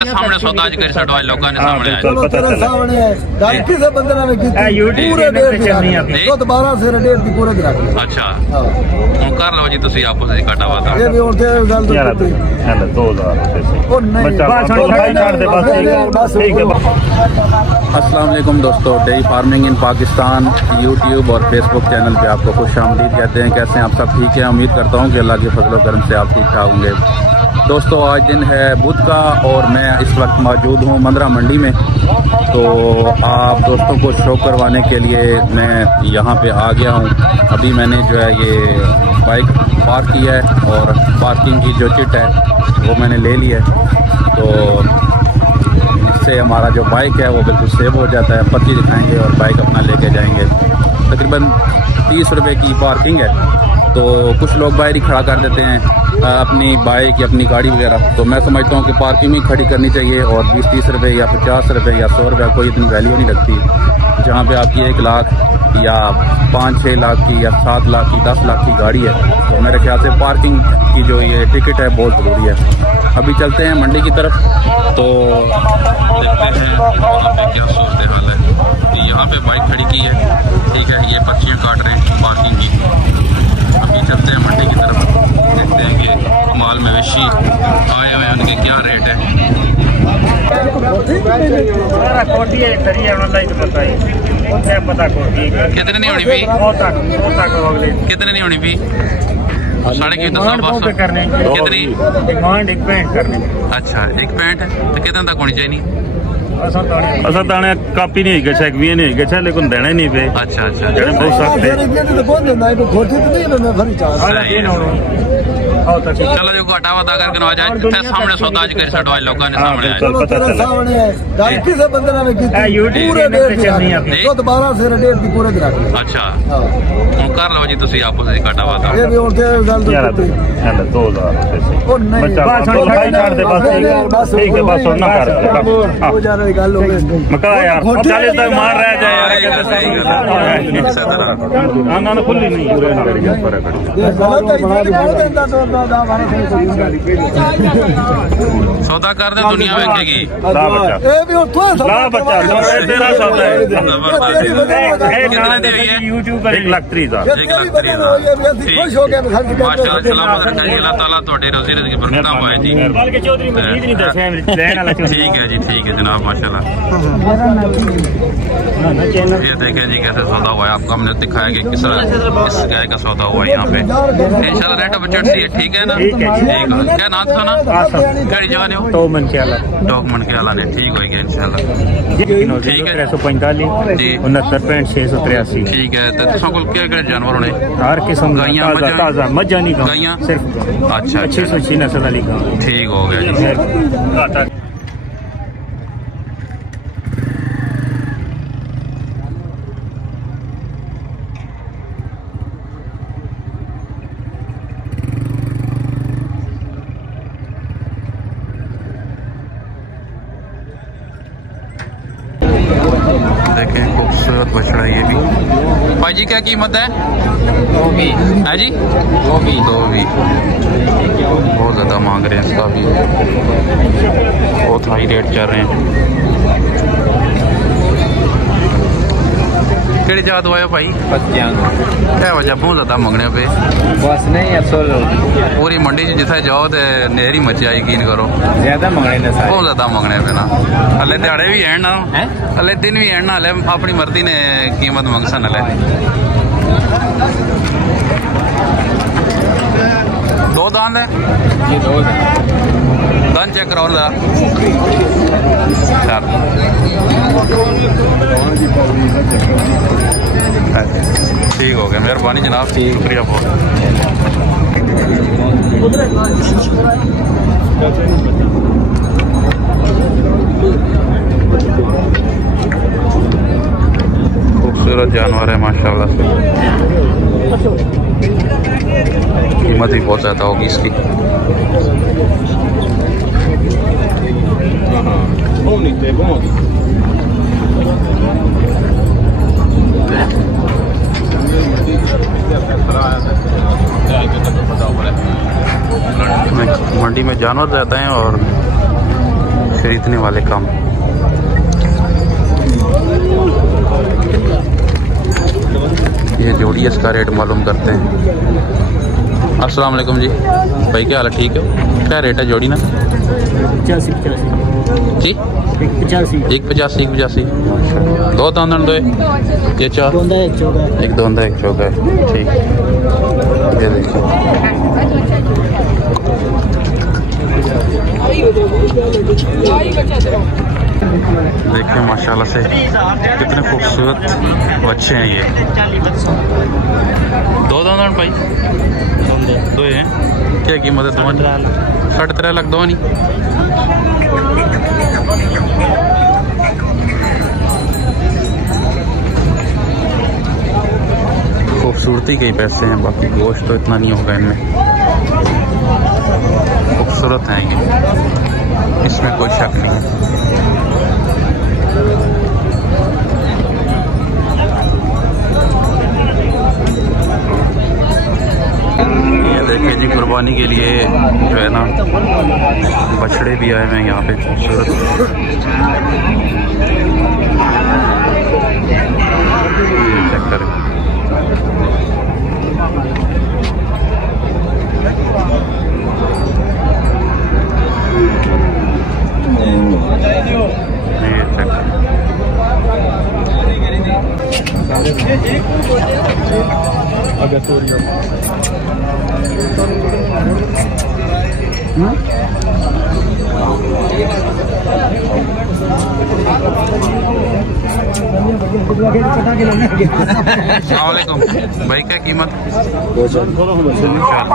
सामने सौदा आज कर छड़वा लोगों ने सामने चलो तेरे सामने है गाड़ी किसे बंदे ने की पूरे डेढ़ की तो 12 से 1.5 की पूरे दिखा अच्छा ਹੁਣ ਕਰ ਲਓ ਜੀ ਤੁਸੀਂ ਆਪਸ ਵਿੱਚ ਘਾਟਾ ਵਾਦਾ ਇਹ ਵੀ ਹੁਣ ਤੇ ਗੱਲ ਤੋਂ ਚੱਲ 2000 ਉਹ ਨਹੀਂ ठीक है। अस्सलाम वालेकुम दोस्तों, dairy farming in Pakistan YouTube और फेसबुक चैनल पे आपको खुशामदीद कहते हैं। कैसे हैं आप सब? ठीक है, उम्मीद करता हूँ कि अल्लाह के फजल करम से आप ठीक ठाक होंगे। दोस्तों आज दिन है बुध का और मैं इस वक्त मौजूद हूँ मंदरा मंडी में। तो आप दोस्तों को शो करवाने के लिए मैं यहाँ पे आ गया हूँ। अभी मैंने जो है ये बाइक पार्क किया है और पार्किंग की जो चिट है वो मैंने ले ली है। तो इससे हमारा जो बाइक है वो बिल्कुल सेव हो जाता है। पर्ची दिखाएंगे और बाइक अपना लेके जाएंगे। तकरीबन 30 रुपये की पार्किंग है। तो कुछ लोग बाहर ही खड़ा कर देते हैं अपनी बाइक या अपनी गाड़ी वगैरह। तो मैं समझता हूँ कि पार्किंग में खड़ी करनी चाहिए और 20-30 रुपये या 50 रुपये या 100 रुपये कोई इतनी वैल्यू नहीं लगती। जहाँ पे आपकी 1 लाख या 5-6 लाख की या 7 लाख की 10 लाख की गाड़ी है तो मेरे ख्याल से पार्किंग की जो ये टिकट है बहुत ज़रूरी है। अभी चलते हैं मंडी की तरफ तो देखते हैं वहाँ पे क्या सूरत हाल है। यहाँ पे बाइक खड़ी की है, ठीक है, ये पर्चियाँ काट रहे हैं पार्किंग की। अभी चलते हैं मंडी की तरफ, देखते हैं कि माल मवेशी आए हुए हैं उनके क्या रेट है। कितने नहीं होनी भी? कितने नहीं होनी भी? 5.5 कितनी? अच्छा 1 पैंट तो कितने तक होनी चाहिए? असा दाने कापी नहीं है चेक भी नहीं है लेकिन देना ही नहीं पे। अच्छा अच्छा बहुत सख्त चलो जो घाटा वादा करके आ जाए सामने सौदा आज कर छड़वा लोगों ने सामने चलो तेरे सामने है गाड़ी किसे बंदे ने की पूरे डेढ़ की तो 12 से 1.5 की पूरे दिखा अच्छा ਹੁਣ ਕਰ ਲਓ ਜੀ ਤੁਸੀਂ ਆਪਸ ਵਿੱਚ ਘਾਟਾ ਵਾਦਾ ਇਹ ਵੀ ਹੁਣ ਤੇ ਗੱਲ ਤੋਂ 2000 ਉਹ ਨਹੀਂ ठीक है बस ना कर हो जा रही ਗੱਲ हो गई मका यार 40 तक मार रहा है यार ना खुली नहीं पूरे ना करेंगे फर्क सौदा कर दे दुनिया वेखेगी। ला बच्चा तेरा सौदा है कितने दी हुई है? 1,30,000 खुश हो गए माशाल्लाह सलामत रखे अल्लाह ताला ਤੁਹਾਡੀ रोजी रिज़्क़ की बरकत पाए जी। ठीक है जी, ठीक है जनाब माशाल्लाह। ये देखें जी कैसे सौदा हुआ है, आपको हमने दिखाया कि किस तरह इस गाय का सौदा हुआ है यहाँ पे। इंशाल्लाह रेट बजट से ठीक है ना? ठीक है। क्या नाम था ना? गाड़ी जवान हो टॉकमन के आला ने ठीक होगी इंशाल्लाह। ठीक है 345 जी 69 ठीक है। तो तुम को क्या जानवर होने हर किस्म गाइयां मज्जा नहीं गाइयां सिर्फ अच्छा 606 नस्ल वाली ठीक हो गया जी। देखें खूबसूरत बछड़ा ये भी। भाई जी क्या कीमत है? है जी 2 भी बहुत ज़्यादा मांग रहे हैं इसका भी, बहुत हाई रेट चल रहे हैं। केड़ी जात हुआ है भाई? क्या वजह बहुत ज़्यादा मंगने पे? बस नहीं पूरी मंडी जिथे जाओ तो नेरी मचा यकीन करो ज्यादा मंगने बहुत ज़्यादा मंगने पे ना। हले दिहाड़े भी हैं ना, हले दिन भी हैं ना, हले अपनी मर्जी ने कीमत मंग सन। हले 2 दांत है ये 2 दांत चेक कराओ ला ठीक हो गया, मेहरबानी जनाब, शुक्रिया बहुत। खूबसूरत जानवर है माशाल्लाह से, कीमत भी बहुत ज़्यादा होगी इसकी। मंडी में जानवर रहते हैं और खरीदने वाले कम। ये जोड़ी इसका रेट मालूम करते हैं। अस्सलाम वालेकुम जी भाई, क्या हाल है? ठीक है। क्या रेट है जोड़ी ना? 85 जी 85 185। दो दांदन दो ये चार, एक दोंदा एक चौका है। ठीक, ये देखिए देखिए माशाल्लाह से कितने खूबसूरत बच्चे हैं ये। दो दांदन भाई दो हैं। क्या कीमत है तुम्हारी? 3.5 लाख दो नहीं। खूबसूरती के ही पैसे हैं, बाकी गोश्त तो इतना नहीं होगा इनमें। खूबसूरत हैं ये, इसमें कोई शक नहीं है। ये देखिए जी, कुर्बानी के लिए जो है ना बछड़े भी आए हैं यहाँ पे खूबसूरत। चेक करें, अस्सलामुअलैकुम भाई, क्या कीमत? 2,40,000।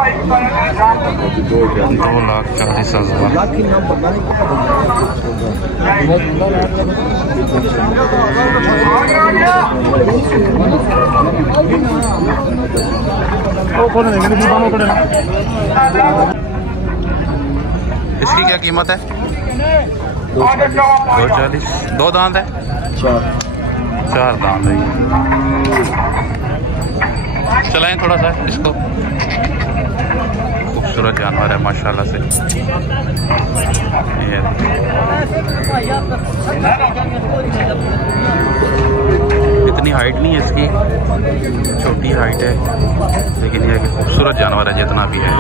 इसकी क्या कीमत है? 240। दो दांत है? चार दांत है। चलाएं थोड़ा सा इसको। खूबसूरत जानवर है माशाल्लाह से। ये इतनी हाइट नहीं है इसकी, छोटी हाइट है, लेकिन ये खूबसूरत जानवर है जितना भी है।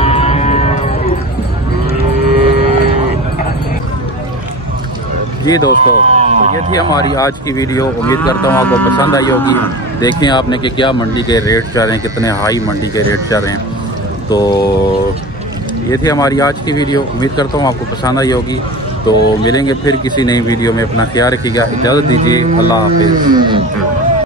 जी दोस्तों, तो ये थी हमारी आज की वीडियो। उम्मीद करता हूँ आपको पसंद आई होगी। देखें आपने कि क्या मंडी के रेट चल रहे हैं, कितने हाई मंडी के रेट चल रहे हैं। तो ये थी हमारी आज की वीडियो। उम्मीद करता हूँ आपको पसंद आई होगी। तो मिलेंगे फिर किसी नई वीडियो में। अपना ख्याल रखिएगा। इजाज़त दीजिए। अल्लाह हाफिज़।